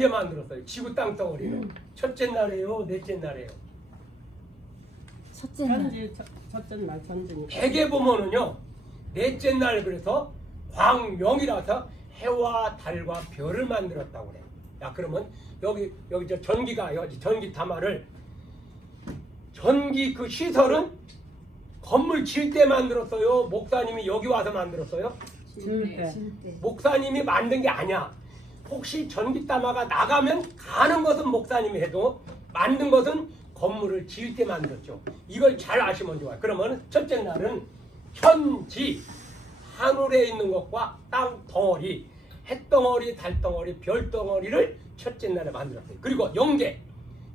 언제 만들었어요? 지구 땅덩어리는 첫째 날이에요, 넷째 날이에요? 첫째 날. 천지 첫째 날 천지니까. 백에 보면은요, 넷째 날 그래서 광명이라서 해와 달과 별을 만들었다고 그래요. 야, 그러면 여기 저 전기가 여기 전기 담화를 전기 그 시설은 건물 질 때 만들었어요? 목사님이 여기 와서 만들었어요? 줄 때. 때. 목사님이 만든 게 아니야. 혹시 전기 담화가 나가면 가는 것은 목사님이 해도 만든 것은 건물을 지을 때 만들었죠. 이걸 잘 아시면 좋아요. 그러면 첫째 날은 천지, 하늘에 있는 것과 땅 덩어리, 햇덩어리, 달덩어리, 별덩어리를 첫째 날에 만들었어요. 그리고 영계,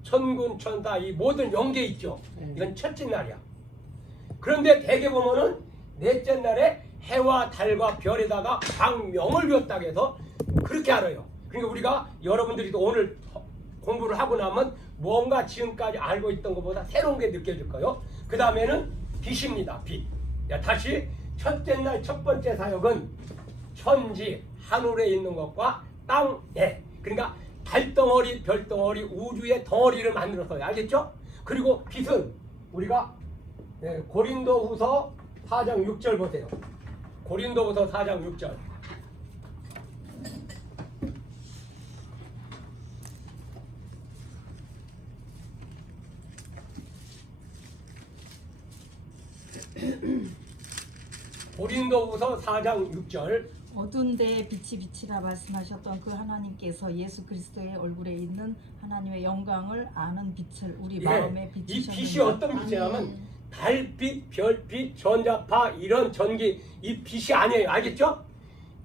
천군, 천사, 이 모든 영계 있죠. 이건 첫째 날이야. 그런데 대개 보면은 넷째 날에 해와 달과 별에다가 광명을 줬다고 해서 그렇게 알아요. 그러니까 우리가 여러분들이 또 오늘 공부를 하고 나면 뭔가 지금까지 알고 있던 것보다 새로운 게 느껴질 거예요. 그 다음에는 빛입니다. 빛. 야, 다시 첫째 날 첫 번째 사역은 천지, 하늘에 있는 것과 땅에, 그러니까 달덩어리, 별덩어리, 우주의 덩어리를 만들었어요. 알겠죠? 그리고 빛은 우리가 고린도후서 4장 6절 보세요. 고린도후서 4장 6절. 고린도후서 4장 6절. 어두운 데에 빛이 빛이라 말씀하셨던 그 하나님께서 예수 그리스도의 얼굴에 있는 하나님의 영광을 아는 빛을 우리 마음에 이 비추셨는데. 빛이 어떤 빛이냐면 달빛, 별빛, 전자파 이런 전기 이 빛이 아니에요. 알겠죠?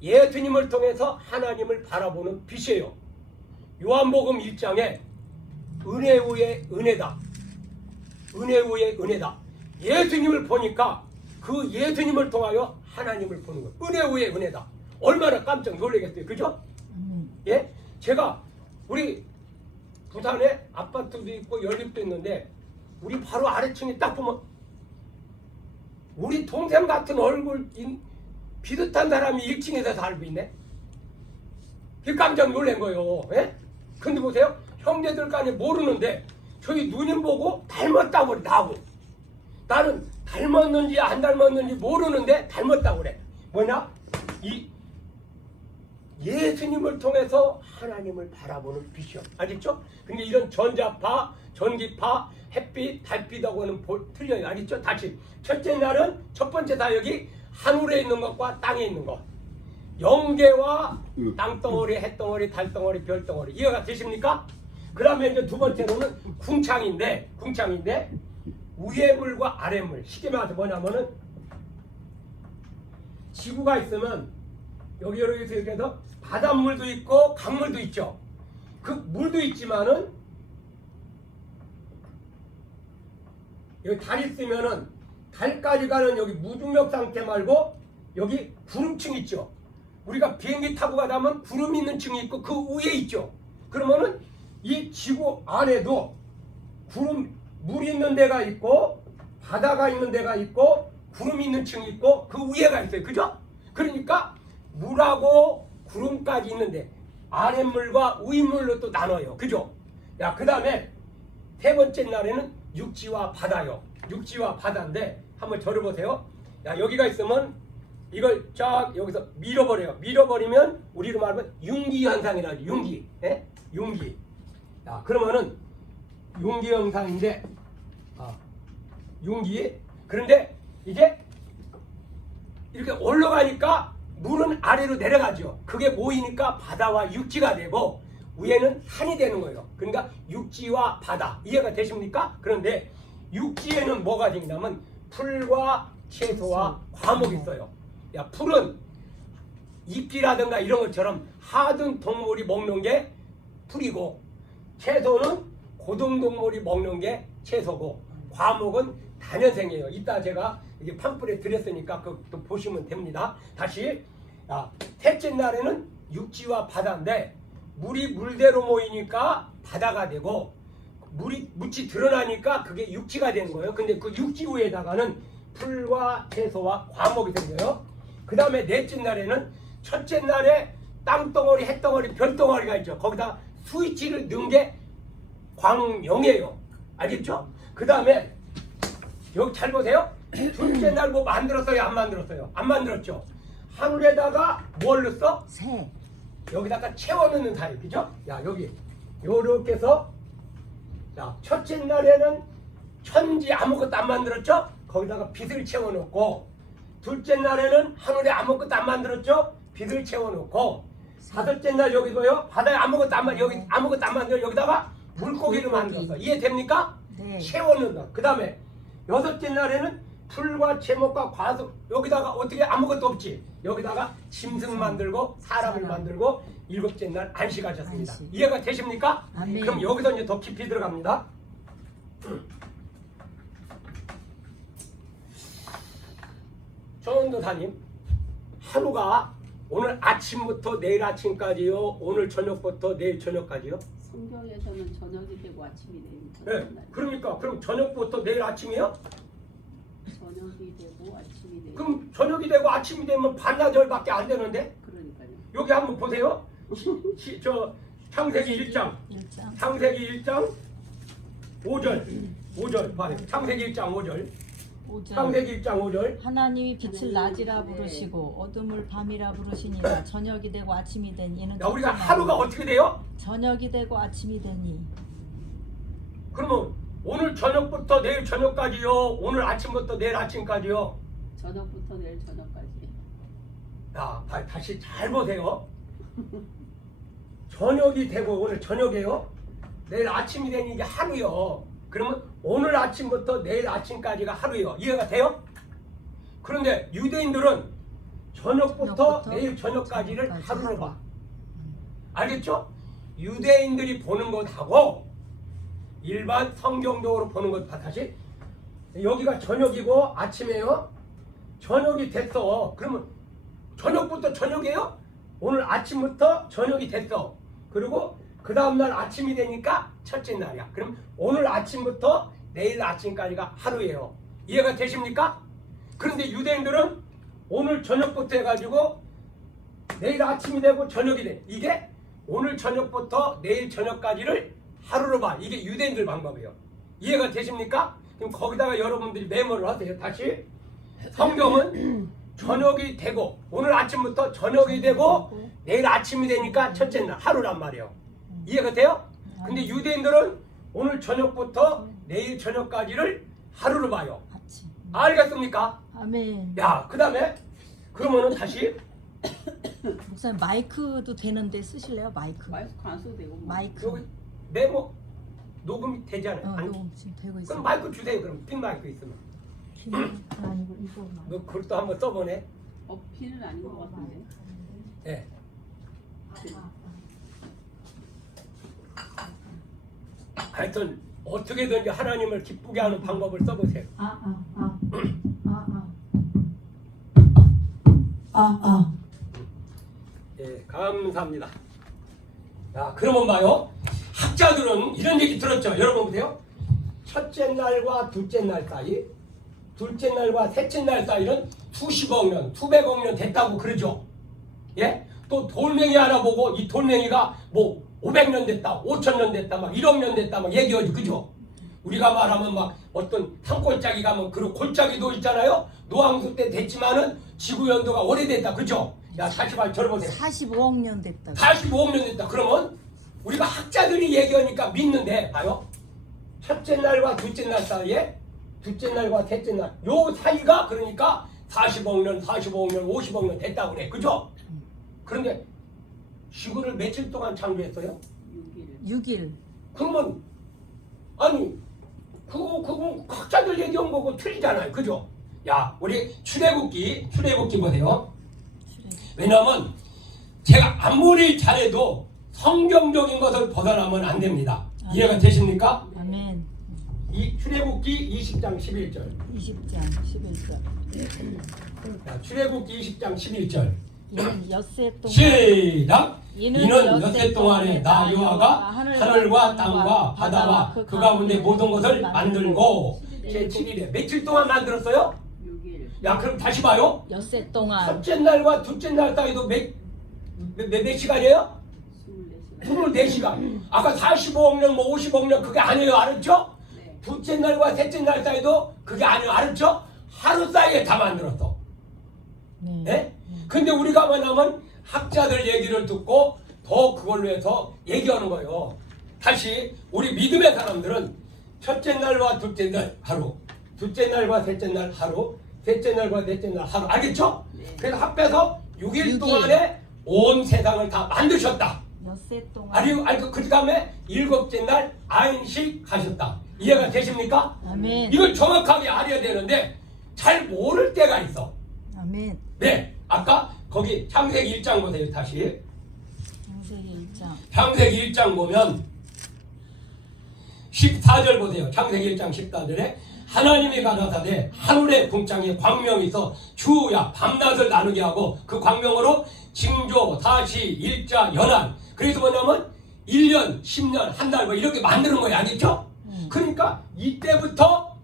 예수님을 통해서 하나님을 바라보는 빛이에요. 요한복음 1장에 은혜 위에 은혜다. 은혜 위에 은혜다. 예수님을 보니까 그 예수님을 통하여 하나님을 보는 거예요. 은혜 위에 은혜다. 얼마나 깜짝 놀라겠어요. 그죠? 예? 제가 우리 부산에 아파트도 있고 연립도 있는데 우리 바로 아래층에 딱 보면 우리 동생 같은 얼굴인 비슷한 사람이 1층에서 살고 있네. 그 깜짝 놀란 거예요. 예? 근데 보세요. 형제들 간에 모르는데 저희 누님 보고 닮았다고 그래. 나하고. 나는 닮았는지 안 닮았는지 모르는데 닮았다고 그래. 뭐냐? 이 예수님을 통해서 하나님을 바라보는 빛이요. 알겠죠? 근데 이런 전자파, 전기파, 햇빛, 달빛하고는 틀려요. 알겠죠? 다시 첫째 날은 첫 번째 사역이 하늘에 있는 것과 땅에 있는 것. 영계와 땅덩어리, 햇덩어리, 달덩어리, 별덩어리. 이해가 되십니까? 그 다음에 이제 두 번째로는 궁창인데 위에 물과 아래 물. 쉽게 말해서 뭐냐면은 지구가 있으면 여기 이렇게 해서 바닷물도 있고 강물도 있죠. 그 물도 있지만은 여기 달 있으면은 달까지 가는 여기 무중력 상태 말고 여기 구름층 있죠. 우리가 비행기 타고 가다면 구름 있는 층이 있고 그 위에 있죠. 그러면은 이 지구 안에도 구름 물 있는 데가 있고 바다가 있는 데가 있고 구름 있는 층이 있고 그 위에가 있어요. 그죠? 그러니까 물하고 구름까지 있는데 아랫물과 윗물로 또 나눠요. 그죠? 야, 그 다음에 세 번째 날에는 육지와 바다요. 육지와 바다인데 한번 절어보세요. 야, 여기가 있으면 이걸 쫙 여기서 밀어버려요. 밀어버리면 우리로 말하면 융기 현상이라죠. 융기. 예? 융기. 야, 그러면은 융기 현상인데 융기. 그런데 이제 이렇게 올라가니까 물은 아래로 내려가죠. 그게 모이니까 바다와 육지가 되고 위에는 산이 되는 거예요. 그러니까 육지와 바다. 이해가 되십니까? 그런데 육지에는 뭐가 생기냐면 풀과 채소와 과목이 있어요. 야, 풀은 이끼라든가 이런 것처럼 하등 동물이 먹는 게 풀이고 채소는 고등동물이 먹는 게 채소고 과목은 단연생이에요. 이따 제가 이제 팜플에 드렸으니까 그것도 보시면 됩니다. 다시 셋째 날에는 육지와 바다인데 물이 물대로 모이니까 바다가 되고 물이 드러나니까 그게 육지가 되는 거예요. 근데 그 육지 위에다가는 풀과 채소와 과목이 생겨요. 그 다음에 넷째 날에는 첫째 날에 땅덩어리, 햇덩어리, 별덩어리가 있죠. 거기다 스위치를 넣은 게 광영이에요. 알겠죠? 그 다음에 여기 잘 보세요. 둘째 날 뭐 만들었어요? 안 만들었어요? 안 만들었죠? 하늘에다가 뭘 넣었어? 새. 여기다가 채워넣는 사이, 그죠? 야, 여기 요렇게 해서 자, 첫째 날에는 천지 아무것도 안 만들었죠? 거기다가 빛을 채워놓고, 둘째 날에는 하늘에 아무것도 안 만들었죠? 빛을 채워놓고, 다섯째 날 여기 뭐요? 바다에 아무것도 안 여기 아무것도 안 만들어, 여기다가 물고기를 만들었어. 이해됩니까? 네. 채워넣는다. 그 다음에 여섯째 날에는 풀과 제목과 과속, 여기다가 어떻게 아무것도 없지? 여기다가 짐승 만들고 사람을 만들고, 일곱째 날 안식하셨습니다. 안식. 이해가 되십니까? 아멘. 그럼 여기서 이제 더 깊이 들어갑니다. 전도사님, 하루가 오늘 아침부터 내일 아침까지요? 오늘 저녁부터 내일 저녁까지요? 성경에서는 저녁이 되고 아침이 되는 네. 첫째 날. 그러니까 그럼 저녁부터 내일 아침이요? 저녁이 되고 아침이 되는. 그럼 저녁이 되고 아침이 되면 반나절밖에 안 되는데? 그러니까요. 여기 한번 보세요. 저 창세기 1장, 1장. 창세기 1장 5절 봐요. 창세기 1장 5절. 5절. 창세기 1장 5절. 하나님이 빛을 낮이라 네. 부르시고 어둠을 밤이라 부르시니라. 저녁이 되고 아침이 된 이는 야, 우리가 첫째 하루가 날이요. 어떻게 돼요? 저녁이 되고 아침이 되니. 그러면 오늘 저녁부터 내일 저녁까지요? 오늘 아침부터 내일 아침까지요? 저녁부터 내일 저녁까지. 야, 다시 잘 보세요. 저녁이 되고 오늘 저녁이에요. 내일 아침이 되니 이게 하루요. 그러면 오늘 아침부터 내일 아침까지가 하루요. 이해가 돼요? 그런데 유대인들은 저녁부터 내일 저녁까지를 저녁까지 하루로 하루. 봐. 알겠죠? 유대인들이 보는 것하고 일반 성경적으로 보는 것 다시 여기가 저녁이고 아침이에요. 저녁이 됐어. 그러면 저녁부터 저녁이에요? 오늘 아침부터 저녁이 됐어. 그리고 그 다음날 아침이 되니까 첫째 날이야. 그럼 오늘 아침부터 내일 아침까지가 하루예요. 이해가 되십니까? 그런데 유대인들은 오늘 저녁부터 해가지고 내일 아침이 되고 저녁이 돼. 이게 오늘 저녁부터 내일 저녁까지를 하루로 봐. 이게 유대인들 방법이에요. 이해가 되십니까? 그럼 거기다가 여러분들이 메모를 하세요. 다시 성경은 저녁이 되고 오늘 아침부터 저녁이 되고 내일 아침이 되니까 첫째 날 하루란 말이에요. 이해가 돼요? 근데 유대인들은 오늘 저녁부터 내일 저녁까지를 하루로 봐요. 아침. 알겠습니까? 아멘. 야, 그 다음에 그러면은 다시 목사님 마이크도 되는데 쓰실래요? 마이크. 마이크 안 써도 되고. 뭐. 마이크. 여기 메모 녹음이 되잖아요. 아니, 녹음 지금 되고 있어요. 그럼 마이크 주세요. 그럼 핀 마이크 있으면. 아니고 이거만. 너 그걸 또 한번 써보네. 피는 아닌 것 같은데. 예. 하여튼 어떻게든지 하나님을 기쁘게 하는 방법을 써보세요. 예, 감사합니다. 자, 그러면 봐요. 학자들은 이런 얘기 들었죠. 여러분 보세요. 첫째 날과 둘째 날 사이, 둘째 날과 셋째 날 사이는 수십억 년, 수백억 년 됐다고 그러죠. 예? 또 돌멩이 하나 보고 이 돌멩이가 뭐 500년 됐다, 5000년 됐다, 막 1억 년 됐다, 막 얘기하죠. 그죠? 우리가 말하면 막 어떤 산골짜기 가면 그런 골짜기도 있잖아요. 노항수 때 됐지만은 지구 연도가 오래됐다. 그죠? 야, 다시 봐, 저러보세요. 45억 년 됐다. 45억 년 됐다. 그러면 우리가 학자들이 얘기하니까 믿는데 봐요. 첫째 날과 둘째 날 사이에 둘째 날과 셋째 날 요 사이가 그러니까 40억 년, 45억 년, 50억 년 됐다고 그래. 그죠? 그런데 지구를 며칠 동안 창조했어요? 6일. 6일. 그러면 아니 그거 학자들 얘기한 거고 틀리잖아요. 그죠? 야, 우리 출애굽기 보세요. 왜냐하면 제가 아무리 잘해도 성경적인 것을 벗어나면 안 됩니다. 이해가 되십니까? 아멘. 이 출애굽기 20장 11절. 20장 11절. 자, 출애굽기 20장 11절. 이는 엿새 동안 시작. 이는 이는 엿새 동안에 나 여호와가 하늘과 땅과 바다와 그 가운데 모든 것을 만들고 제 7일에 며칠 동안 만들었어요? 6일. 야, 그럼 다시 봐요. 엿새 동안 첫째 날과 둘째 날 사이도 몇 시간이에요? 24시간. 24시간. 아까 45억 년, 뭐 50억 년 그게 아니에요. 알았죠? 네. 둘째 날과 셋째 날 사이도 그게 아니에요. 알았죠? 하루 사이에 다 만들었어. 네. 예? 근데 우리가 뭐냐면 학자들 얘기를 듣고 더 그걸로 해서 얘기하는 거예요. 다시 우리 믿음의 사람들은 첫째 날과 둘째 날 하루, 둘째 날과 셋째 날 하루, 셋째 날과 넷째 날 하루. 알겠죠? 네. 그래서 합해서 6일 6일. 동안에 온 세상을 다 만드셨다. 엿새 동안. 아니 그 다음에 일곱째 날 안식 하셨다. 이해가 되십니까? 아멘. 이걸 정확하게 알아야 되는데 잘 모를 때가 있어. 아멘. 네, 아까 거기 창세기 1장 보세요. 다시 창세기 1장. 창세기 1장 보면 14절 보세요. 창세기 1장 14절에 하나님이 가라사대 하늘의 궁창에 광명이 있어 주야 밤낮을 나누게 하고 그 광명으로 징조, 다시, 일자, 연한. 그래서 뭐냐면 1년, 10년, 한 달 뭐 이렇게 만드는 거예요. 알겠죠? 그러니까 이때부터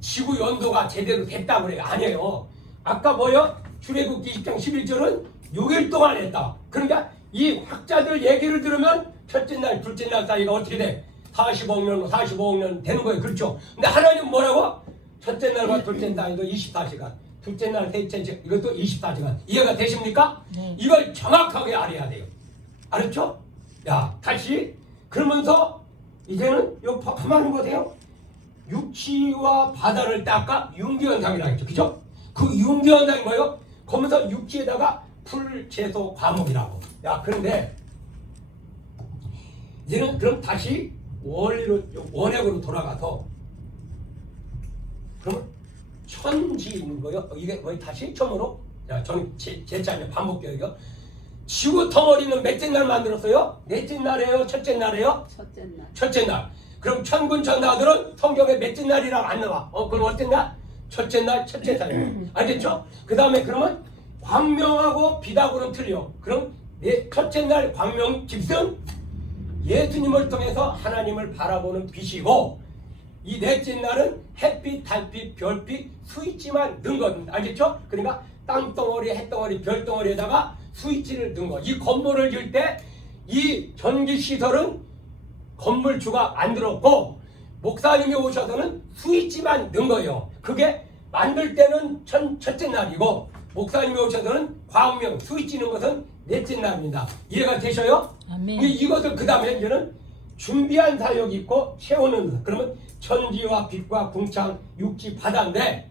지구 연도가 제대로 됐다고 그래요. 아니에요. 아까 뭐요? 출애굽기 20장 11절은 6일 동안 했다. 그러니까 이 학자들 얘기를 들으면 첫째 날, 둘째 날 사이가 어떻게 돼? 45억 년 되는 거예요. 그렇죠? 근데 하나님은 뭐라고? 첫째 날과 둘째 날도 24시간, 둘째 날, 셋째 날 이것도 24시간. 이해가 되십니까? 네. 이걸 정확하게 알아야 돼요. 알았죠? 야, 다시 그러면서 이제는 요 가만히 보세요. 육지와 바다를 닦아 윤기현상이라고 했죠. 그죠? 그 윤기현상이 뭐예요? 거기서 육지에다가 풀, 채소, 과목이라고. 야, 그런데 이제는 그럼 다시 원액으로 돌아가서 그러면 천지 있는 거요. 이게 뭐 다시 처음으로 자, 저는 제 차례 반복해요. 지구 덩어리는 몇째 날 만들었어요? 넷째 날이에요? 첫째 날이에요? 첫째 날. 첫째 날. 그럼 천군 천사들은 성경에 몇째 날이라고 안 나와. 그럼 어떤 날? 첫째 날, 첫째 날이에요. 알겠죠? 그 다음에 그러면 광명하고 빛하고는 틀려. 그럼 첫째 날 광명 집은 예수님을 통해서 하나님을 바라보는 빛이고, 이 넷째 날은 햇빛, 달빛, 별빛, 스위치만 넣은 겁니다. 알겠죠? 그러니까 땅덩어리, 햇덩어리, 별덩어리에다가 스위치를 넣은 거. 이 건물을 지을 때 이 전기시설은 건물주가 만들었고, 목사님이 오셔서는 스위치만 넣은 거예요. 그게 만들 때는 첫째 날이고, 목사님이 오셔서는 광명, 스위치 넣은 것은 넷째 날입니다. 이해가 되셔요? 아멘. 이것을 그 다음에 이제는 준비한 사역이 있고 채우는, 그러면 천지와 빛과 궁창, 육지, 바다인데,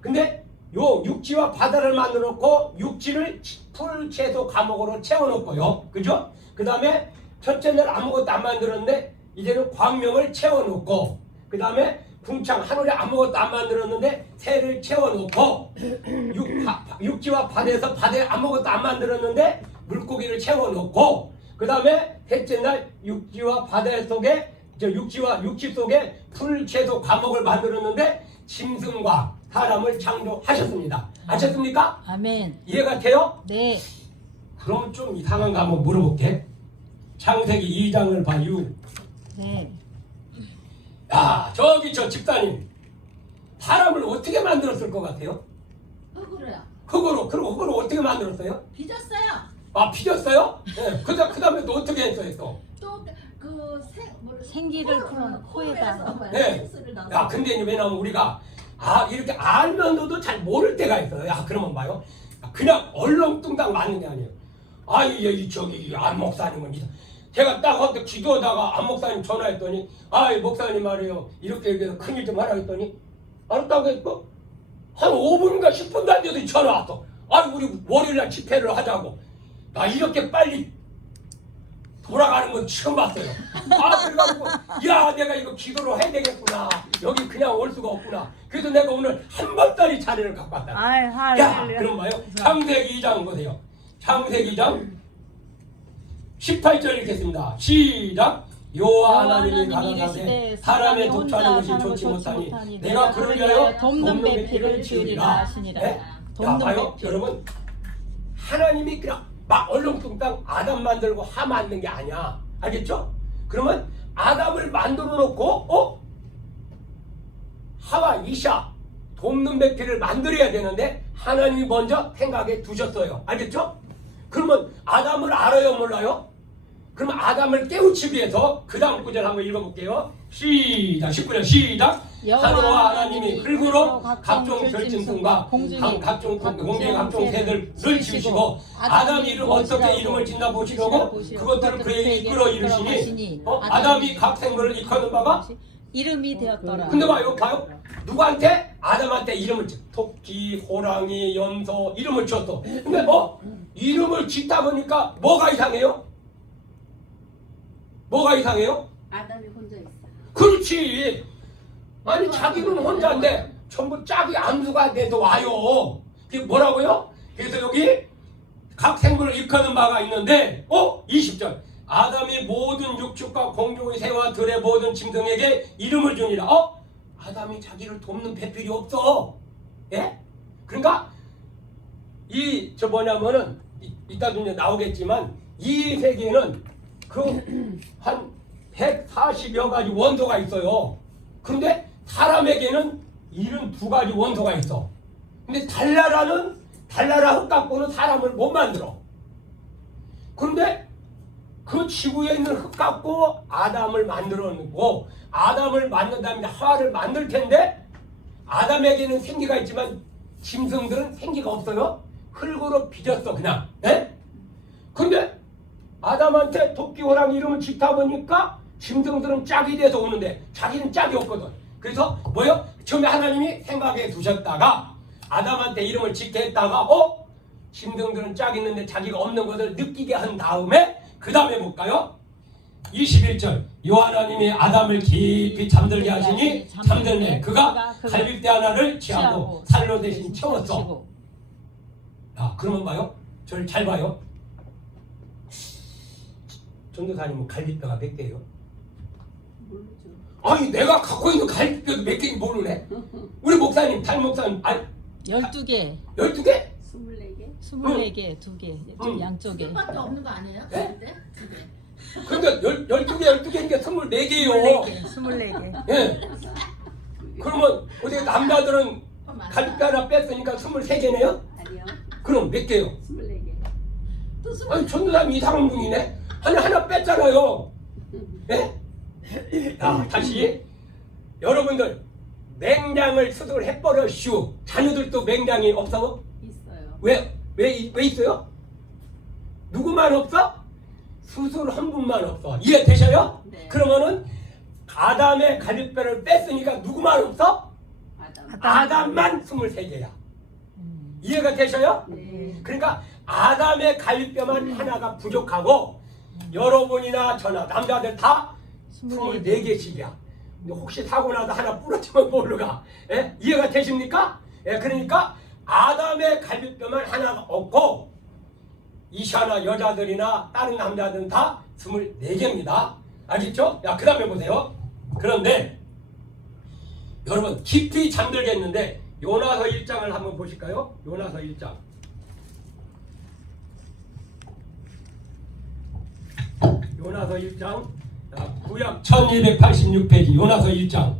근데 요 육지와 바다를 만들어 놓고 육지를 풀, 채소, 과목으로 채워놓고요. 그죠? 그 다음에 첫째 날 아무것도 안 만들었는데 이제는 광명을 채워놓고, 그 다음에 궁창, 하늘에 아무것도 안 만들었는데 새를 채워놓고, 육지와 바다에서 바다에 아무것도 안 만들었는데 물고기를 채워놓고, 그 다음에 셋째 날 육지와 바다 속에 육지 속에 풀, 채소, 과목을 만들었는데 짐승과 사람을 창조하셨습니다. 아셨습니까? 아멘. 이해가 돼요? 네. 그럼 좀 이상한 거 한번 물어볼게. 창세기 2장을 봐요. 네. 야, 저기 저 집사님, 사람을 어떻게 만들었을 것 같아요? 흙으로요. 흙으로. 그리고 흙으로 어떻게 만들었어요? 빚었어요. 아, 빚었어요? 네. 그 다음에 또 어떻게 했어요 또? 생기를 풀어놓은 코에다. 네. 야, 근데 왜냐면 우리가 이렇게 알면서도 잘 모를 때가 있어요. 야, 그러면 봐요. 그냥 얼렁뚱땅 맞는 게 아니에요. 저기 안 목사님은 제가 딱 한때 기도하다가 안 목사님 전화했더니, 목사님 말이에요, 이렇게 얘기해서 큰일 좀 하라 했더니, 알았다고 했고, 한 5분인가 10분도 안 돼서 전화 왔어. 우리 월요일날 집회를 하자고. 나 이렇게 빨리 돌아가는 건 처음 봤어요. 그래가지고, 내가 이거 기도로 해야 되겠구나. 여기 그냥 올 수가 없구나. 그래서 내가 오늘 한 번짜리 자리를 갖고 왔다. 야, 그럼 봐요. 창세기 2장 보세요. 창세기 2장 18절 읽겠습니다. 시작. 여호와 하나님이 가라사대 사람의 독차는 것이 좋지 못하니 내가 그를 위하여 돕는 배필을 지으리라 하시니라. 야, 봐요. 여러분, 하나님이 그냥 막 얼렁뚱땅 아담 만들고 하 만든 게 아니야. 알겠죠? 그러면 아담을 만들어 놓고 하와 이샤 돕는 배필을 만들어야 되는데 하나님이 먼저 생각해 두셨어요. 알겠죠? 그러면 아담을 알아요, 몰라요? 그럼 아담을 깨우치기 위해서 그 다음 구절 한번 읽어볼게요. 시작. 19절 시작. 하노와 하나님이 흙으로 각종 결짐승과 각종 공중의 각종 새들을 지으시고 아담이 이름 어떻게 이름을 짓나 보시려고 그것들을 그에게 이끌어 이르시니 아담이 각 생물을 일컫는 바가 이름이 되었더라. 근데 봐요. 누구한테? 아담한테 이름을 토끼, 호랑이, 염소 이름을 지었어. 근데 이름을 짓다 보니까 뭐가 이상해요? 뭐가 이상해요? 아담이 혼자 있어. 그렇지. 아니 자기는 혼자인데 전부 짝이 암수가 돼서 와요. 그게 뭐라고요? 그래서 여기 각 생물을 일컫는 바가 있는데 20절 아담이 모든 육축과 공중의 새와 들의 모든 짐승에게 이름을 주니라. 아담이 자기를 돕는 배필이 없어. 예? 그러니까 뭐냐면은 이따도 이제 나오겠지만 이 세계에는 그 한 140여 가지 원소가 있어요. 그런데 사람에게는 72가지 원소가 있어. 근데 달나라 흙 갖고는 사람을 못 만들어. 그런데 그 지구에 있는 흙 갖고 아담을 만들어내고 아담을 만든 다음에 하와를 만들 텐데 아담에게는 생기가 있지만 짐승들은 생기가 없어요. 흙으로 빚었어 그냥. 예? 근데 아담한테 토끼 호랑이 이름을 짓다 보니까 짐승들은 짝이 돼서 오는데 자기는 짝이 없거든. 그래서 처음에 하나님이 생각해 두셨다가 아담한테 이름을 짓게 했다가 짐승들은 짝이 있는데 자기가 없는 것을 느끼게 한 다음에 그 다음에 볼까요? 21절 요 하나님이 아담을 깊이 잠들게 하시니 잠들매 그가 갈빗대 하나를 취하고 살로 대신 채웠어. 그러면 봐요. 저를 잘 봐요. 전도사님은 갈빗뼈가 몇 개예요? 모르죠. 아니 내가 갖고 있는 갈빗뼈도 몇 개인지 모르네. 우리 목사님, 담임 목사님 12개. 12개? 24개? 24개, 2개. 양쪽에. 밖에 없는 거 아니에요? 네? 근데? 2개. 그러니까 12개니까 24개요. 24개. 예. 그러면 어떻게 남자들은 갈빗뼈 하나 뺐으니까 23개네요? 아니요. 그럼 몇 개요? 24개. 또 24개. 아니 전도사님 이상한 분이네. 하나 뺐잖아요. 예? 다시 여러분들 맹장을 수술을 해버렸슈. 자녀들도 맹장이 없어? 있어요. 왜 있어요? 누구만 없어? 수술 한 분만 없어. 이해되셔요? 네. 그러면은 아담의 갈빗뼈를 뺐으니까 누구만 없어? 아담만 23개야. 이해가 되셔요? 네. 그러니까 아담의 갈빗뼈만 하나가 부족하고 여러분이나 저나 남자들 다 24개씩이야. 근데 혹시 사고 나서 하나 부러지면 모르가. 예? 이해가 되십니까? 예, 그러니까 아담의 갈빗뼈만 하나가 없고 이샤나 여자들이나 다른 남자들은 다 24개입니다. 알겠죠? 그 다음에 보세요. 그런데 여러분 깊이 잠들겠는데 요나서 1장을 한번 보실까요? 요나서 1장. 요나서 1장 구약 1286페이지 요나서 1장.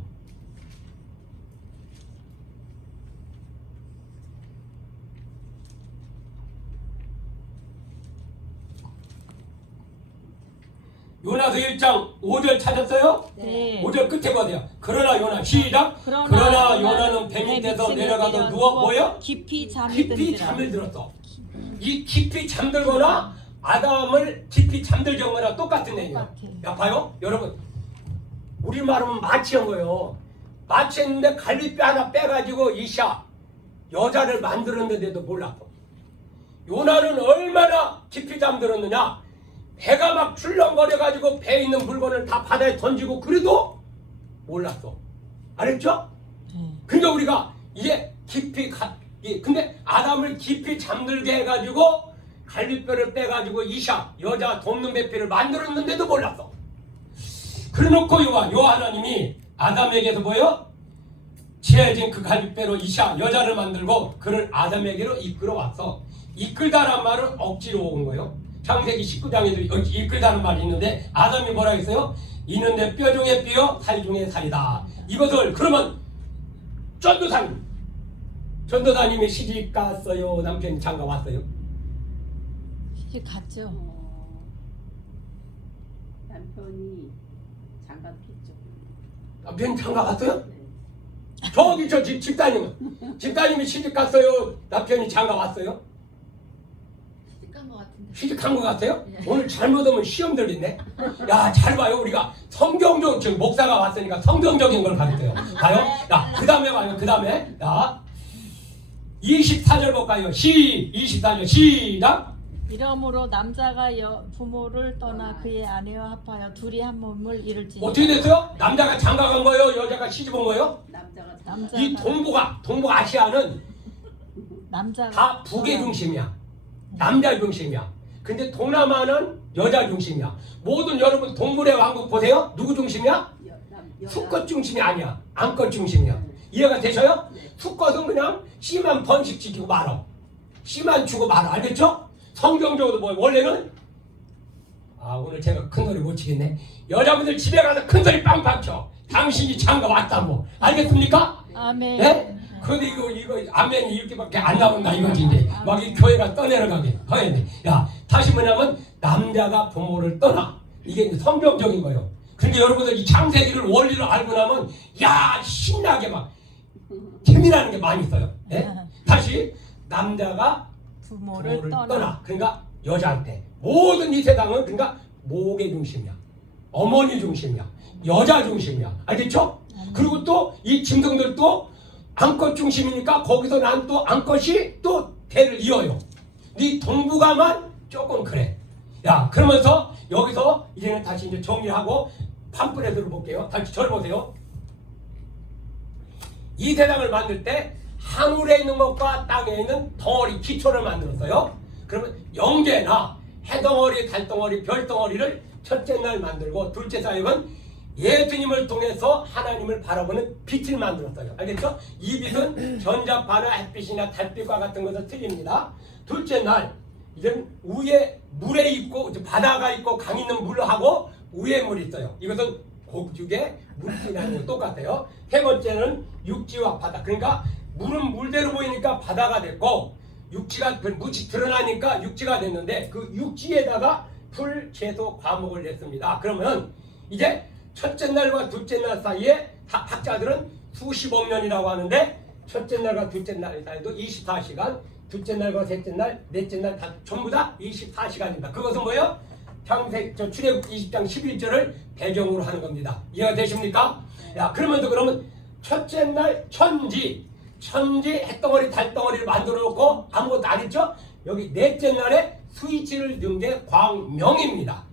요나서 1장 5절 찾았어요? 네. 5절 끝에 보세요. 그러나 요나 시작. 그러나 요나는 배 밑에서 내려가서 누워 뭐요? 깊이 잠이 깊이 든지라. 잠을 들었어. 이 깊이 잠들거나 아담을 깊이 잠들게 한 거나 똑같은 얘기예요. 야 봐요 여러분 우리말하면 마취한 거예요. 마취했는데 갈비뼈 하나 빼가지고 이샤 여자를 만들었는데도 몰랐어. 요나는 얼마나 깊이 잠들었느냐. 배가 막 출렁거려가지고 배에 있는 물건을 다 바다에 던지고 그래도 몰랐어. 알았죠? 그러니까 우리가 이게 깊이 근데 아담을 깊이 잠들게 해가지고 갈빗뼈를 빼가지고 이샤 여자 돕는 배필을 만들었는데도 몰랐어. 그래놓고 요 하나님이 아담에게서 뭐요? 지혜진 그 갈빗뼈로 이샤 여자를 만들고 그를 아담에게로 이끌어왔어. 이끌다란 말은 억지로 온 거예요. 창세기 19장에도 이끌다는 말이 있는데 아담이 뭐라 했어요? 이는 내 뼈 중에 뼈 살 중에 살이다. 이것을 그러면 전도사님이 시집 갔어요? 남편이 장가 왔어요? 시집 갔죠. 남편이 장가했죠. 남편이 장가 갔어요? 네. 저기 저 집사님은 집사님이 시집 갔어요? 남편이 장가 왔어요? 시집간 것 같은데. 시집간 것 같아요? 네. 오늘 잘못하면 시험 들겠네. 야, 잘 봐요. 우리가 성경적 지금 목사가 왔으니까 성경적인 걸 가르쳐요. 봐요. 야, 그 다음에 봐요. 그 다음에 야 24절 볼까요? 24절 시작. 이러므로 남자가 부모를 떠나 그의 아내와 합하여 둘이 한 몸을 이룰지니 어떻게 됐어요? 남자가 장가 간 거예요? 여자가 시집 온 거예요? 남자가 남자가 이 동북 아시아는 남자가 다 북의 중심이야. 남자 중심이야. 근데 동남아는 여자 중심이야. 모든 여러분 동물의 왕국 보세요. 누구 중심이야? 여자. 수컷 중심이 아니야. 암컷 중심이야. 이해가 되셔요? 네. 수컷은 그냥 씨만 번식시키고 말아. 씨만 주고 말아. 알겠죠? 성경적으로 뭐 원래는 오늘 제가 큰 소리 못 치겠네. 여자분들 집에 가서 큰 소리 빵빵 쳐. 당신이 장가 왔다고. 알겠습니까? 아멘. 예? 근데 이거 아멘이 이렇게밖에 안 나온다 이거지 이제. 막 이 교회가 떠내려가게 하겠네. 야, 다시 뭐냐면 남자가 부모를 떠나. 이게 이제 성경적인 거예요. 근데 여러분들 이 창세기를 원리를 알고 나면 야 신나게 막 힘이라는 게 많이 있어요. 예? 다시 남자가 부모를 떠나. 그러니까 여자한테 모든 이 세상은 그러니까 목의 중심이야. 어머니 중심이야. 여자 중심이야. 알겠죠? 그리고 또 이 짐승들도 암컷 중심이니까 거기서 난 또 암컷이 또 대를 이어요. 네 동북아만 조금 그래. 야, 그러면서 여기서 이제는 다시 이제 정리하고 팜플렛으로 볼게요. 다시 저를 보세요. 이 세상을 만들 때 하늘에 있는 것과 땅에 있는 덩어리 기초를 만들었어요. 그러면 영계나 해덩어리, 달덩어리, 별덩어리를 첫째 날 만들고 둘째 사역은 예수님을 통해서 하나님을 바라보는 빛을 만들었어요. 알겠죠? 이 빛은 전자파나 햇빛이나 달빛과 같은 것은 틀립니다. 둘째 날 이제는 위에 물에 있고 바다가 있고 강 있는 물하고 위에 물이 있어요. 이것은 고죽의 물기라는 거 똑같아요. 세 번째는 육지와 바다. 그러니까 물은 물대로 보이니까 바다가 됐고 육지가 무지 드러나니까 육지가 됐는데 그 육지에다가 풀, 채소, 과목을 냈습니다. 그러면 이제 첫째 날과 둘째 날 사이에 학자들은 수십억 년이라고 하는데 첫째 날과 둘째 날 사이도 24시간, 둘째 날과 셋째 날, 넷째 날 다 전부 다 24시간입니다. 그것은 뭐예요? 출애굽기 20장 11절을 배경으로 하는 겁니다. 이해가 되십니까? 야, 그러면 첫째 날 천지 햇덩어리 달덩어리를 만들어 놓고 아무것도 안 했죠? 여기 넷째 날에 스위치를 넣은 게 광명입니다.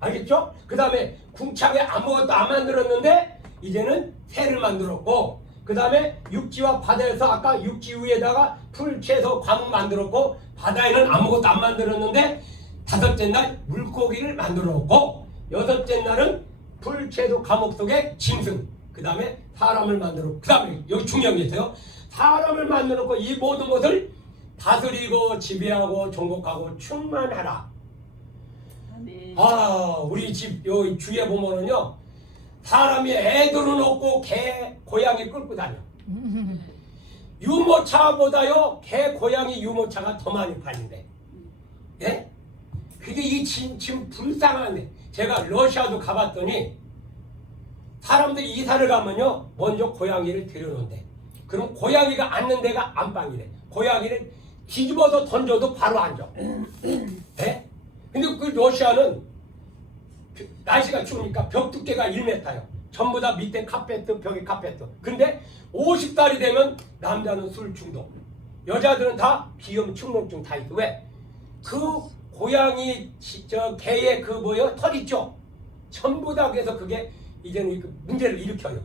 알겠죠? 그 다음에 궁창에 아무것도 안 만들었는데 이제는 새를 만들었고 그 다음에 육지와 바다에서 아까 육지 위에다가 풀, 채소, 과목 만들었고 바다에는 아무것도 안 만들었는데 다섯째 날 물고기를 만들어 놓고 여섯째 날은 풀, 채소, 과목 속에 짐승 그 다음에 사람을 만들어 그 다음에 여기 중요한 게 있어요. 사람을 만들어 놓고 이 모든 것을 다스리고 지배하고 정복하고 충만하라. 아멘. 우리 집 요 주위에 보면은요 사람이 애들은 없고 개, 고양이 끌고 다녀. 유모차보다요 개, 고양이 유모차가 더 많이 팔린대. 예? 그게 지금 불쌍한데 제가 러시아도 가봤더니 사람들이 이사를 가면요 먼저 고양이를 들여놓는데 그럼 고양이가 앉는 데가 안방이래. 고양이를 뒤집어서 던져도 바로 앉아. 예? 근데 그 러시아는 날씨가 추우니까 벽 두께가 1m요. 전부 다 밑에 카페트, 벽에 카페트. 근데 50살이 되면 남자는 술 중독, 여자들은 다 비염, 축농증 다 있어. 왜? 그 고양이 개의 그 털 있죠? 전부 다 그래서 그게 이제는 그 문제를 일으켜요.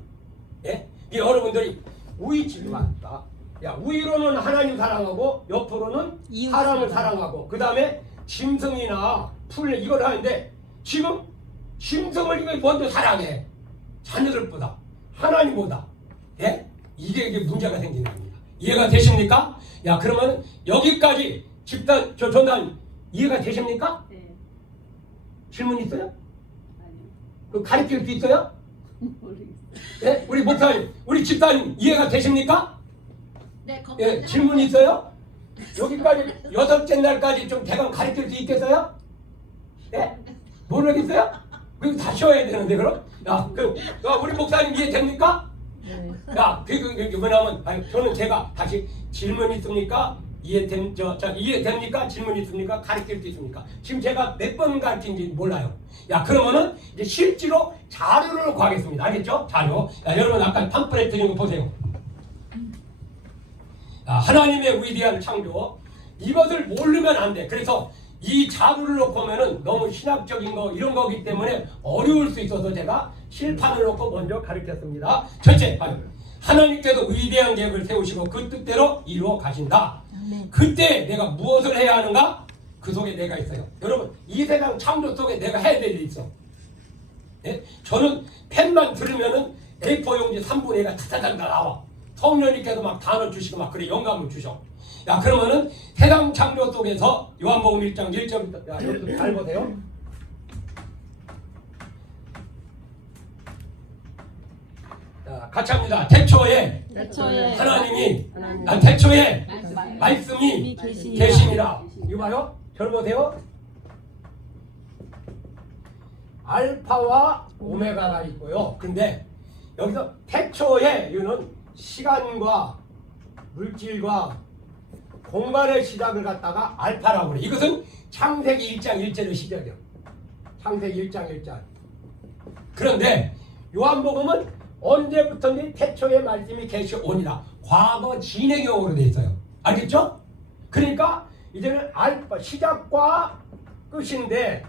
예? 여러분들이 우리 집이 왔다. 야, 위로는 하나님 사랑하고 옆으로는 사람을 사랑하고 그 다음에 짐승이나 풀 이걸 하는데 지금 짐승을 이거 먼저 사랑해. 자녀들보다 하나님보다. 예? 이게 문제가 생기는 겁니다. 이해가 되십니까? 야, 그러면 여기까지 집단 전단 이해가 되십니까? 네. 질문 있어요? 아니요. 그 가르칠 수 있어요? 모르겠어요. 예? 우리 목사님, 우리 집단 이해가 되십니까? 네, 예, 질문 있어요? 여기까지 여섯째 날까지 좀 대강 가르칠 수 있겠어요? 예? 모르겠어요? 그럼 다 쉬어야 되는데 그럼? 야, 우리 목사님 이해됩니까? 네. 야, 뭐냐면 저는 제가 다시 질문 있습니까? 이해됩니까? 질문 있습니까? 가르칠 수 있습니까? 지금 제가 몇 번 가르친지 몰라요. 야, 그러면은 이제 실제로 자료를 구하겠습니다. 알겠죠? 자료. 야, 여러분 아까 팜플렛 드린 거 보세요. 야, 하나님의 위대한 창조. 이것을 모르면 안 돼. 그래서 이 자료를 놓고 보면은 너무 신학적인 거 이런 거기 때문에 어려울 수 있어서 제가 실판을 놓고 먼저 가르쳤습니다. 첫째, 하나님께서 위대한 계획을 세우시고 그 뜻대로 이루어 가신다. 아멘. 그때 내가 무엇을 해야 하는가? 그 속에 내가 있어요. 여러분, 이 세상 창조 속에 내가 해야 될 일이 있어. 예? 저는 펜만 들으면은 A4 용지 3분의 1가 타타닥 나와. 성령님께서 막 단어 주시고 막 그래 영감을 주셔. 야, 그러면은 세상 창조 속에서 요한복음 1장 1절부터, 야, 여러분 잘 보세요. 자, 같이 합니다. 태초에 하나님이, 태초에 말씀이 계시니라. 이거 봐요. 절 보세요. 알파와 오메가가 있고요. 근데 여기서 태초에 이거는 시간과 물질과 공간의 시작을 갖다가 알파라고 그래. 이것은 창세기 1장 1절의 시작이야. 창세기 1장 1절. 그런데 요한복음은 언제부터인지 태초에 말씀이 계시오니라. 과거 진행형으로 되어 있어요. 알겠죠? 그러니까 이제는 알파 시작과 끝인데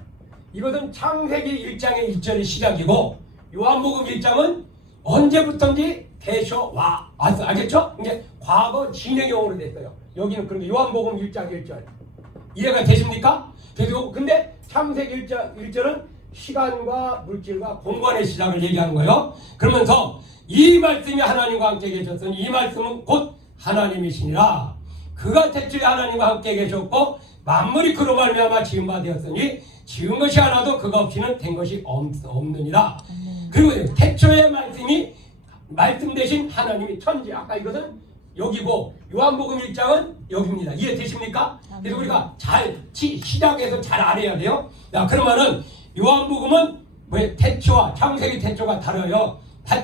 이것은 창세기 1장의 1절의 시작이고 요한복음 1장은 언제부터인지 계셔와 왔어. 알겠죠? 이제 과거 진행형으로 됐어요. 여기는 그런 게 요한복음 1장 1절. 이해가 되십니까? 그래서 근데 창세기 1절은 시간과 물질과 공간의 시작을 얘기하는 거예요. 그러면서 이 말씀이 하나님과 함께 계셨으니 이 말씀은 곧 하나님이시니라. 그가 태초에 하나님과 함께 계셨고 만물이 그로 말미암아 지은 바 되었으니 지은 것이 하나도 그가 없이는 된 것이 없느니라. 그리고 태초의 말씀이 말씀 대신 하나님이 천지. 아까 이것은 여기고 요한복음 1장은 여기입니다. 이해되십니까? 그래서 우리가 잘 시작해서 잘 알아야 돼요. 자, 그러면은 요한복음은 왜 태초와 창세기 태초가 다르요.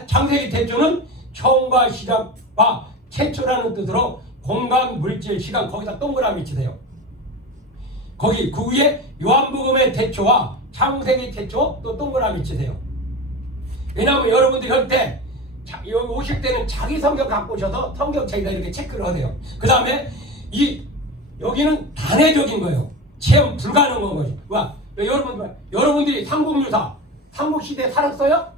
창세기 태초는 처음과 시작과 태초라는 뜻으로 공간, 물질, 시간 거기다 동그라미 치세요. 거기 그 위에 요한복음의 태초와 창세기 태초 또 동그라미 치세요. 왜냐하면 여러분들이 할 때 여기 오실 때는 자기 성경 갖고 오셔서 성경책에다 이렇게 체크를 하세요. 그 다음에 여기는 단회적인 거예요. 체험 불가능한 거죠. 와, 여러분들이 삼국시대에 살았어요?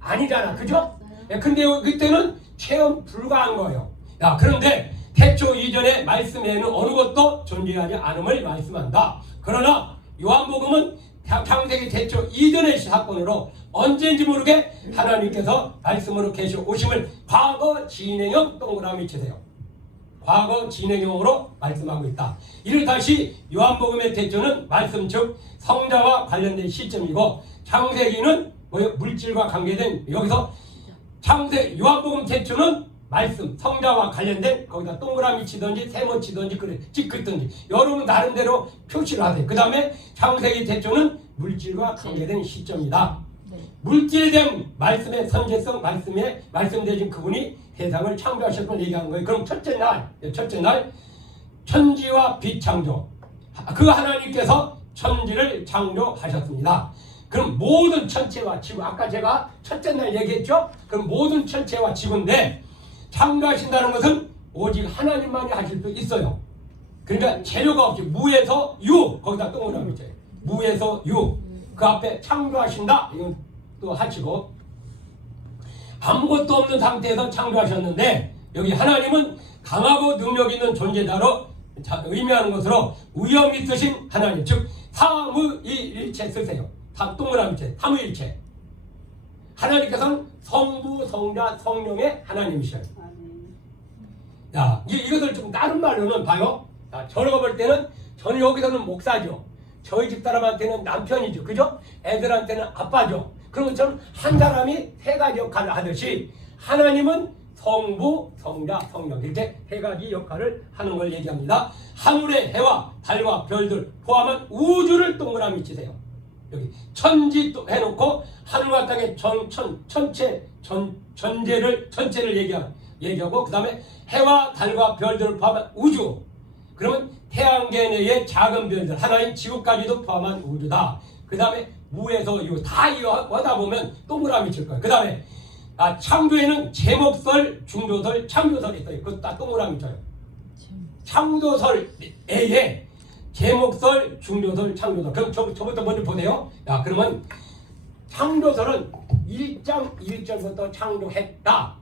아니잖아. 그죠? 근데 그때는 체험 불가한 거예요. 야, 그런데 태초 이전의 말씀에는 어느 것도 존재하지 않음을 말씀한다. 그러나 요한복음은 창세기 태초 이전의 사건으로 언제인지 모르게 하나님께서 말씀으로 계셔 오심을 과거 진행형 동그라미 치세요. 과거 진행형으로 말씀하고 있다. 이를 다시 요한복음의 태초는 말씀 즉 성자와 관련된 시점이고 창세기는 물질과 관계된 여기서 요한복음 태초는 말씀 성자와 관련된 거기다 동그라미 치든지 세모 치든지 긋든지 여러분 나름대로 표시를 하세요. 그 다음에 창세기 태초는 물질과 관계된 시점이다. 물질된 말씀의 선제성 말씀에 말씀되신 그분이 세상을 창조하실 걸 얘기하는 거예요. 그럼 첫째 날 천지와 빛 창조. 그 하나님께서 천지를 창조하셨습니다. 그럼 모든 천체와 지구 아까 제가 첫째 날 얘기했죠? 그럼 모든 천체와 지구인데 창조하신다는 것은 오직 하나님만이 하실 수 있어요. 그러니까 재료가 없이 무에서 유 거기다 동그라미 쳐요. 무에서 유 그 앞에 창조하신다 이건 또 하시고 아무것도 없는 상태에서 창조하셨는데 여기 하나님은 강하고 능력 있는 존재자로 의미하는 것으로 위엄 있으신 하나님 즉 삼위일체 쓰세요. 동그라미체 삼위일체 하나님께서는 성부 성자 성령의 하나님이셔요. 자, 이것을 좀 다른 말로는 봐요. 자, 저희가 볼 때는 저는 여기서는 목사죠. 저희 집 사람한테는 남편이죠. 그죠? 애들한테는 아빠죠. 그러면 저는 한 사람이 세 가지 역할을 하듯이 하나님은 성부, 성자, 성령 이렇게 세 가지 역할을 하는 걸 얘기합니다. 하늘의 해와 달과 별들 포함한 우주를 동그라미 치세요. 여기 천지 또 해놓고 하늘과 땅의 전체를 얘기하고 그 다음에 해와 달과 별들을 포함한 우주. 그러면 태양계 내의 작은 별들 하나인 지구까지도 포함한 우주다. 그 다음에 무에서 이거 다 이어하다 보면 동그라미 칠 거예요. 그 다음에 창조에는 제목설, 중조설, 창조설이 있어요. 그것도 다 동그라미 쳐요. 창조설에 제목설, 중조설, 창조설. 그럼 저부터 먼저 보세요. 그러면 창조설은 1장 1절부터 창조했다.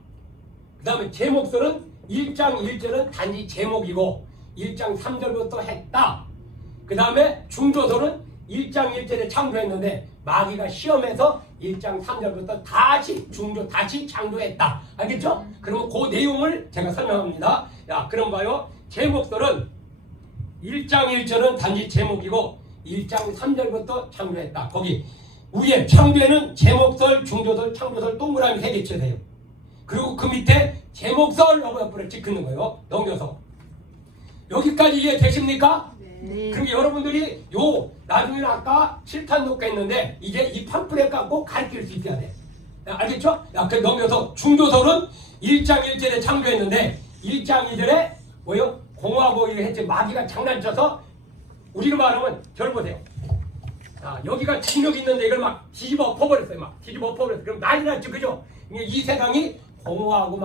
그 다음에 제목설은 1장 1절은 단지 제목이고 1장 3절부터 했다. 그 다음에 중조설은 1장 1절에 창조했는데 마귀가 시험해서 1장 3절부터 다시 창조했다. 알겠죠? 그러면 그 내용을 제가 설명합니다. 그럼 봐요. 제목설은 1장 1절은 단지 제목이고 1장 3절부터 창조했다. 거기 위에 창조에는 제목설, 중조설, 창조설 동그라미 3개 쳐야 돼요. 그리고 그 밑에 제목설하고 옆으로 찍는 거예요. 넘겨서. 여기까지 이해되십니까? 네. 그럼 여러분들이 나중에 아까 7탄 녹화했는데 이제 이 팜플렛 갖고 가르칠 수 있어야 돼. 알겠죠? 그 넘겨서 중조설은 1장 1절에 창조했는데 1장 2절에 뭐요? 공하고 이거 했지 마귀가 장난쳐서 우리로 말하면 절 보세요. 여기가 진흙이 있는데 이걸 막 뒤집어 엎어버렸어요. 그럼 난리 났죠, 그죠? 이 세상이 공허하고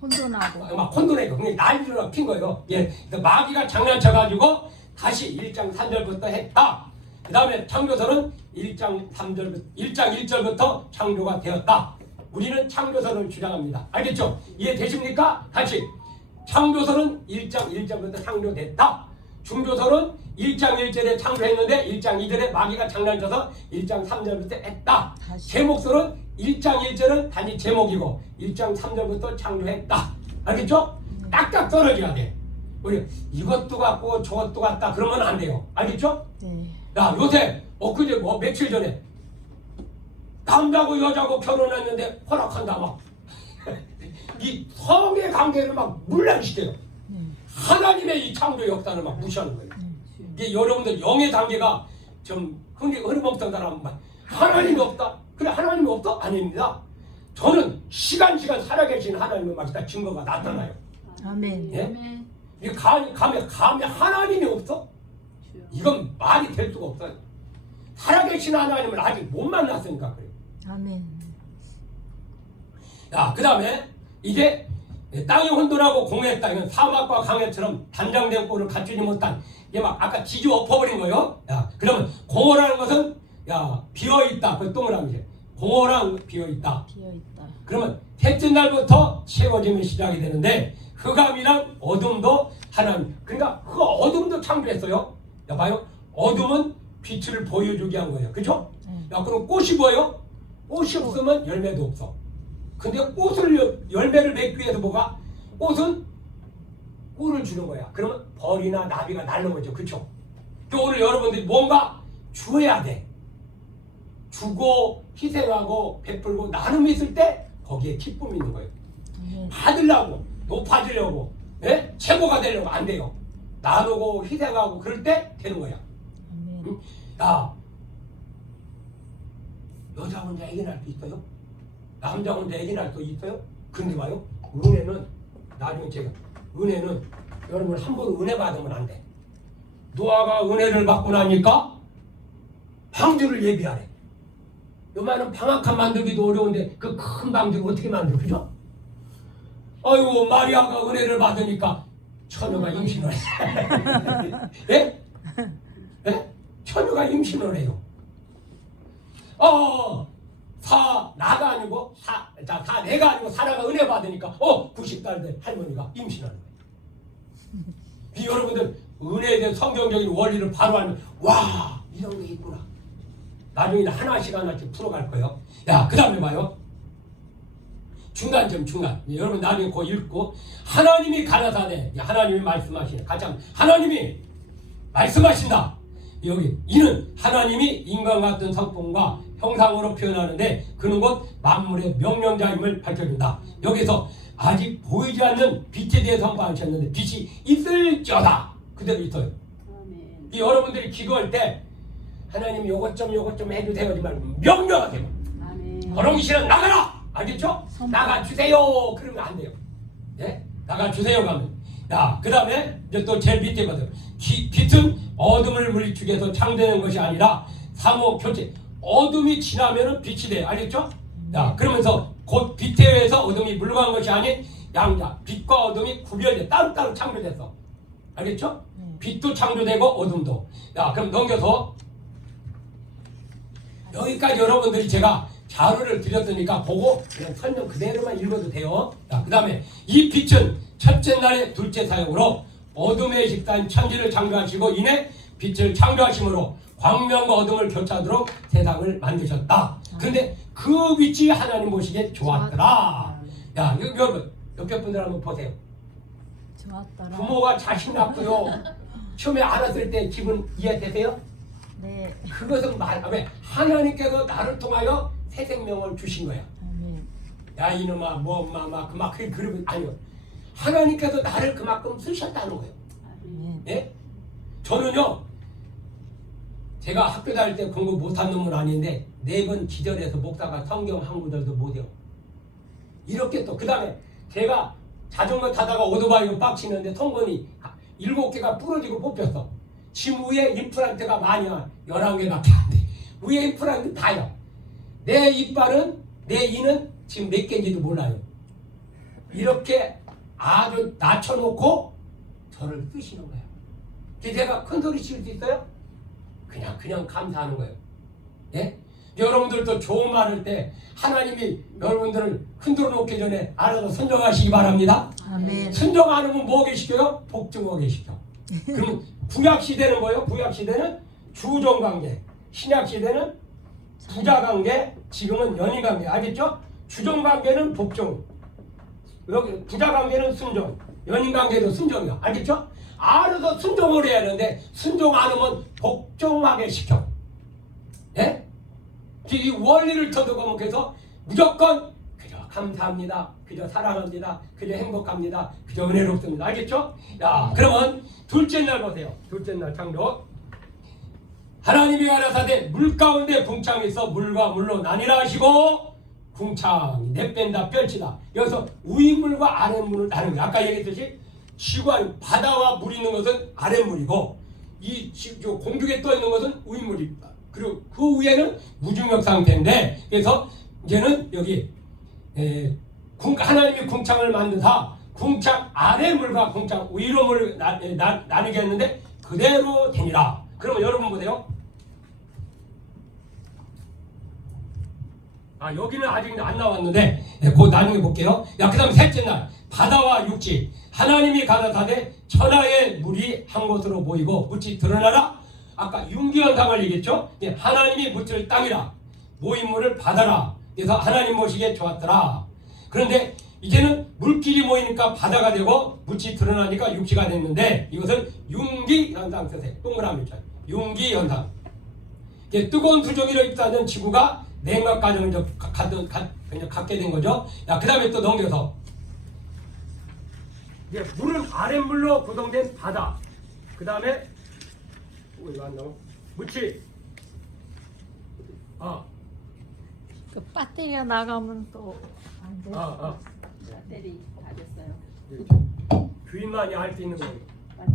혼돈하고 그냥 난리로 핀 거예요. 그래서 마귀가 장난쳐가지고 다시 1장 3절부터 했다. 그 다음에 창조설은 1장 1절부터 창조가 되었다. 우리는 창조설을 주장합니다. 알겠죠? 이해되십니까? 다시 창조설은 1장 1절부터 창조됐다. 중조설은 1장 1절에 창조했는데 1장 2절에 마귀가 장난쳐서 1장 3절부터 했다. 제목설은 1장 1절은 단지 제목이고 1장 3절부터 창조했다. 알겠죠? 딱딱 떨어져야 돼. 우리 이것도 같고 저것도 같다 그러면 안 돼요. 알겠죠? 네. 요새 엊그제 며칠 전에 남자고 여자고 결혼했는데 허락한다 막. 이 성의 관계를 막 물란시켜요. 하나님의 이 창조 역사를 막 무시하는 거예요. 이게 여러분들 영의 단계가 좀 흐름없던 사람만 하나님이 없다? 그래 하나님이 없다? 아닙니다. 저는 시간 살아계신 하나님의 맛이다 증거가 나타나요. 아멘. 예? 아멘. 이 감히 하나님이 없어? 이건 말이 될 수가 없어요. 살아계신 하나님을 아직 못 만났으니까 그래요. 아멘. 그 다음에 이제 땅이 혼돈하고 공허했다. 이건 사막과 강해처럼 단장된 꼴을 갖추지 못한 이게 막 아까 뒤집어 엎어버린 거예요. 그러면 공허라는 것은 비어있다. 그 동그라미 공허랑 비어있다. 그러면 셋째 날부터 채워지면 시작이 되는데 흑암이랑 어둠도 하나님. 그러니까 그 어둠도 창조했어요. 봐요. 어둠은 빛을 보여주게 한 거예요. 그죠? 그럼 꽃이 뭐예요? 꽃이 없으면 열매도 없어. 근데 열매를 맺기 위해서 뭐가? 꽃은 꿀을 주는 거야. 그러면 벌이나 나비가 날라오죠. 그쵸? 오늘 여러분들이 뭔가 주어야 돼. 주고 희생하고 베풀고 나눔이 있을 때 거기에 기쁨이 있는 거예요. 받으려고 높아지려고 최고가 되려고 안 돼요. 나누고 희생하고 그럴 때 되는 거야. 여자 혼자 애기 낳을 수 있어요? 남자 혼자 애기 낳을 수 있어요? 근데 봐요. 은혜는 나중에 은혜는 여러분 한 번 은혜 받으면 안 돼. 노아가 은혜를 받고 나니까 방주를 예비하래. 요만한 방앗간 만들기도 어려운데 그 큰 방주를 어떻게 만들어? 그죠? 아이고 마리아가 은혜를 받으니까 처녀가 임신을 해. 예? 예? 처녀가 임신을 해요. 나가 아니고 내가 아니고 사라가 은혜 받으니까 90달 된 할머니가 임신하는 거예요. 여러분들 은혜에 대한 성경적인 원리를 바로 알면 와 이런 게 있구나. 나중에 하나씩 풀어갈 거예요. 그 다음에 봐요. 중간. 여러분 나중에 그거 읽고 하나님이 가나다네. 하나님이 말씀하시네. 가장 하나님이 말씀하신다. 여기 이는 하나님이 인간 같은 성품과 형상으로 표현하는데 그는 곧 만물의 명령자임을 밝혀준다. 여기서 아직 보이지 않는 빛에 대해 선포하셨는데 빛이 있을지어다. 그대로 있어요. 여러분들이 기도할 때 하나님 요것 좀 해주세요 하지 말고 명령하세요. 아멘. 거렁이시는 나가라! 알겠죠? 나가주세요! 그러면 안 돼요. 예? 나가주세요 가면. 야, 그 다음에 이제 또 제일 밑에 거든. 빛은 어둠을 물리치기 위해서 창조된 것이 아니라 상호 교체. 어둠이 지나면은 빛이 돼요. 알겠죠? 야, 그러면서 곧 빛에 의해서 어둠이 물러간 것이 아닌 양자. 빛과 어둠이 구별돼. 따로따로 창조됐어. 알겠죠? 빛도 창조되고 어둠도. 야, 그럼 넘겨서 여기까지 여러분들이 제가 자료를 드렸으니까 보고 그냥 설명 그대로만 읽어도 돼요. 자, 그 다음에 이 빛은 첫째 날에 둘째 사역으로 어둠의 식단 천지를 창조하시고 이내 빛을 창조하심으로 광명과 어둠을 교차하도록 세상을 만드셨다. 근데 그 빛이 하나님 보시기에 좋았더라. 야, 여러분 옆에 분들 한번 보세요. 좋았더라. 부모가 자식 낳고요. 처음에 알았을 때 기분 이해되세요? 네. 그것은 왜 하나님께서 나를 통하여 새 생명을 주신 거야. 아멘. 야 이놈아 뭐 엄마 막 그만큼 그러면 아니요. 하나님께서 나를 그만큼 쓰셨다는 거예요. 아멘. 예? 저는요. 제가 학교 다닐 때 공부 못한 놈은 아닌데 4번 기절해서 목사가 성경 한 구절도 못해요. 이렇게 또 그 다음에 제가 자전거 타다가 오토바이로 빡치는데 통건이 7개가 부러지고 뽑혔어. 지금 위에 임플란트가 많이야. 11개밖에 안 돼. 위에 임플란트 다요. 내 이빨은 내 이는 지금 몇 개인지도 몰라요. 이렇게 아주 낮춰놓고 저를 쓰시는 거예요. 제가 큰 소리 칠 수 있어요? 그냥 감사하는 거예요. 예? 여러분들도 좋은 말 할 때 하나님이 여러분들을 흔들어 놓기 전에 알아서 순종하시기 바랍니다. 아멘. 순종 안 하면 뭐게 시켜요? 복종하게 시켜. 그럼 구약 시대는 뭐예요? 구약 시대는 주종 관계, 신약 시대는 부자 관계, 지금은 연인 관계. 알겠죠? 주종 관계는 복종, 여기 부자 관계는 순종, 연인 관계도 순종이야. 알겠죠? 알아서 순종을 해야 하는데 순종 안 하면 복종하게 시켜. 예? 이 원리를 터득하면 그래서 무조건 그저 감사합니다. 그저 사랑합니다. 그저 행복합니다. 그저 은혜롭습니다. 알겠죠? 야, 그러면 둘째 날 보세요. 둘째 날 창조. 하나님이 가라사대 물 가운데 궁창이 있어 물과 물로 나뉘라 하시고 궁창이 내뺀다 펼치다. 여기서 위물과 아랫물을 나누는 거예요. 아까 얘기했듯이 지구안 바다와 물 있는 것은 아랫물이고 이 공중에 떠 있는 것은 위물입니다. 그리고 그 위에는 무중력 상태인데 그래서 이제는 여기 하나님이 궁창을 만드사 궁창 아래 물과 궁창 위로 물을 나누게 했는데 그대로 되니라. 그러면 여러분 보세요. 아 여기는 아직 안 나왔는데 그 나중에 볼게요. 야 그다음 셋째 날 바다와 육지 하나님이 가라사대 천하의 물이 한 곳으로 모이고 묻이 드러나라. 아까 윤기현상을 얘기했죠. 하나님이 묻을 땅이라 모인 물을 바다라. 그래서 하나님 보시기에 좋았더라. 그런데 이제는 물길이 모이니까 바다가 되고 묻이 드러나니까 육지가 됐는데 이것을 윤기현상 쓰세요. 동그라미 있죠. 윤기현상. 뜨거운 수증기로 입사하는 지구가 냉각 과정을 갖게 된 거죠. 그 다음에 또 넘겨서 물은 아랫물로 구성된 바다. 그 다음에 이거 안 나와? 묻지. 그 배터리가 나가면 또 안 돼. 배터리 다 됐어요. 주인만이 할 수 있는 거예요.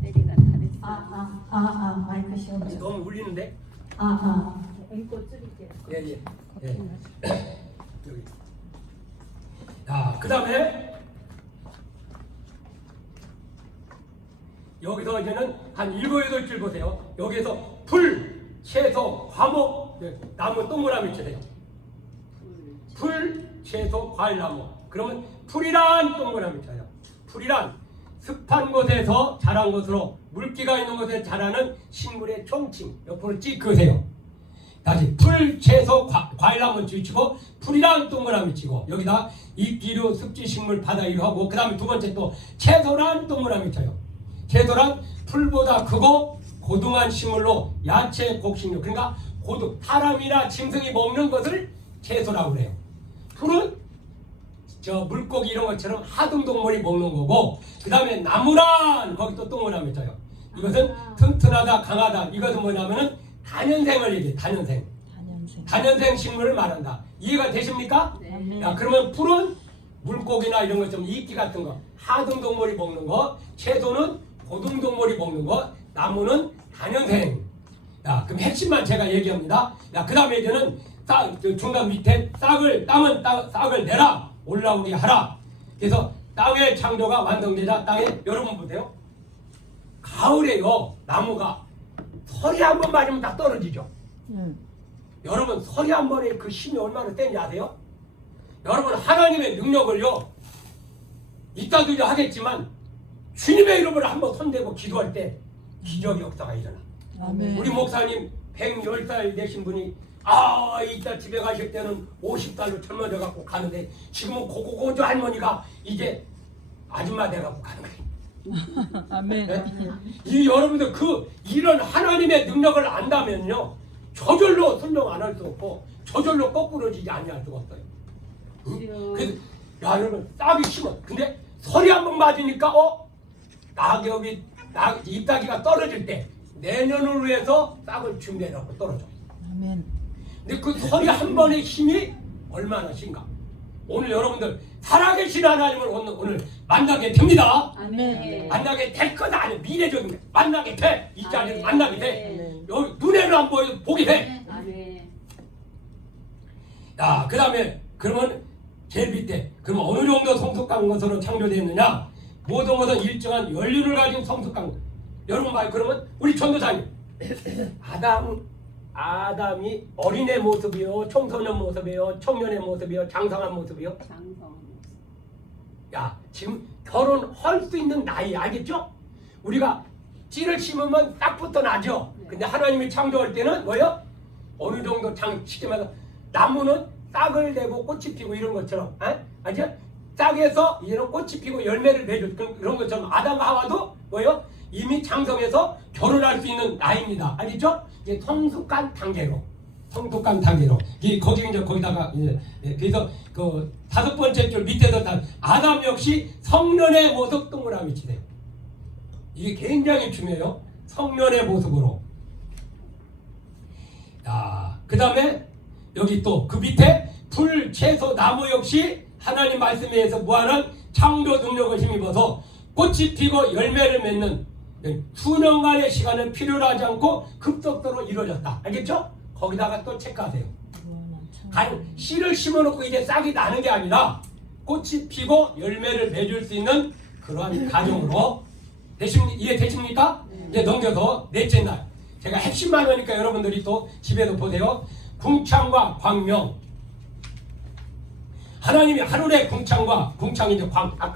배터리가 다 됐어요. 마이크 시험. 너무 울리는데? 이거 줄일게요. 예. 여기. 자, 그 다음에 여기서 이제는 한 7, 8줄 보세요. 여기에서 풀, 채소, 과목, 나무 동그라미 쳐세요. 풀, 채소, 과일, 나무. 그러면 풀이란 동그라미 쳐요. 풀이란 습한 곳에서 자란 것으로 물기가 있는 곳에 자라는 식물의 총칭. 옆으로 찍 그으세요. 다시 풀, 채소, 과일 한번 치고 풀이란 동그라미 치고 여기다 잎기류, 습지식물, 바다이류 하고 그 다음에 두 번째 또 채소란 동그라미 쳐요. 채소란 풀보다 크고 고등한 식물로 야채, 곡식류 그러니까 사람이나 짐승이 먹는 것을 채소라고 그래요. 풀은 물고기 이런 것처럼 하등동물이 먹는 거고 그 다음에 나무란 거기 또 동그라미 쳐요. 이것은 튼튼하다, 강하다. 이것은 뭐냐면은 단연생을 얘기해. 단연생. 단연생. 단연생 식물을 말한다. 이해가 되십니까? 네. 아멘. 야, 그러면 풀은 물고기나 이런 것 좀 이끼 같은 거, 하등동물이 먹는 거, 채소는 고등동물이 먹는 거, 나무는 단연생. 야, 그럼 핵심만 제가 얘기합니다. 야, 그 다음에 이제는 중간 밑에 싹을 따면 싹을 내라 올라오게 하라. 그래서 땅의 창조가 완성되자 땅에 여러분 보세요. 가을에요 나무가 서리 한 번 맞으면 다 떨어지죠. 여러분 서리 한 번에 그 힘이 얼마나 센지 아세요? 여러분 하나님의 능력을요 이따들이 하겠지만 주님의 이름을 한번 손대고 기도할 때 기적 역사가 일어나. 아멘. 우리 목사님 110살 되신 분이 이따 집에 가실 때는 50살로 젊어져 갖고 가는데 지금은 고고고조 할머니가 이제 아줌마 돼 갖고 가는 거예요. 아멘. 네? 이 여러분들 이런 하나님의 능력을 안다면요 저절로 설명 안 할 수 없고 저절로 거꾸로지지 아니할 수가 없어요. 그래서 야 여러분 싹이 심어. 근데 설이 한 번 맞으니까 낙엽이 잎사귀가 떨어질 때 내년을 위해서 싹을 준비해놓고 떨어져. 아멘. 근데 그 설이 한 번의 힘이 얼마나 신가. 오늘 여러분들 살아계신 하나님을 오늘 만나게 됩니다. 아멘. 만나게 될 거다 아니 미래적인 거. 만나게 돼. 이 자리에서 만나게 돼. 아멘. 여기 눈에는 안 보여 보게 돼. 아멘. 자, 그 다음에 그러면 제일 밑에 그러면 어느 정도 성숙한 것으로 창조되었느냐? 모든 것은 일정한 연륜을 가진 성숙한 것. 여러분 봐요. 그러면 우리 전도사님 아담이 어린애 모습이요, 청소년 모습이요, 청년의 모습이요, 장성한 모습이요. 장성. 야, 지금 결혼할 수 있는 나이 알겠죠? 우리가 씨를 심으면 싹부터 나죠. 근데 하나님이 창조할 때는 뭐요? 어느 정도 시점에서 나무는 싹을 내고 꽃이 피고 이런 것처럼, 알죠? 싹에서 이런 꽃이 피고 열매를 맺을 그런 것처럼 아담과 하와도 뭐요? 이미 장성해서 결혼할 수 있는 나이입니다. 알겠죠? 이제 성숙한 단계로. 거기 이제 거기다가 그래서 그 5번째 줄 밑에서 아담 역시 성년의 모습 동그라미 치세요. 이게 굉장히 중요해요. 성년의 모습으로. 자, 그 다음에 여기 또 그 밑에 풀, 채소, 나무 역시 하나님 말씀에 의해서 무한한 창조 능력을 힘입어서 꽃이 피고 열매를 맺는 수년간의 시간은 필요로 하지 않고 급속도로 이루어졌다. 알겠죠? 거기다가 또 체크하세요. 씨를 심어놓고 이제 싹이 나는 게 아니라 꽃이 피고 열매를 맺을 수 있는 그러한 과정으로 이해되십니까? 이제 넘겨서 넷째 날 제가 핵심만 하니까 여러분들이 또 집에서 보세요. 궁창과 광명. 하나님이 하늘의 궁창과 궁창이 이제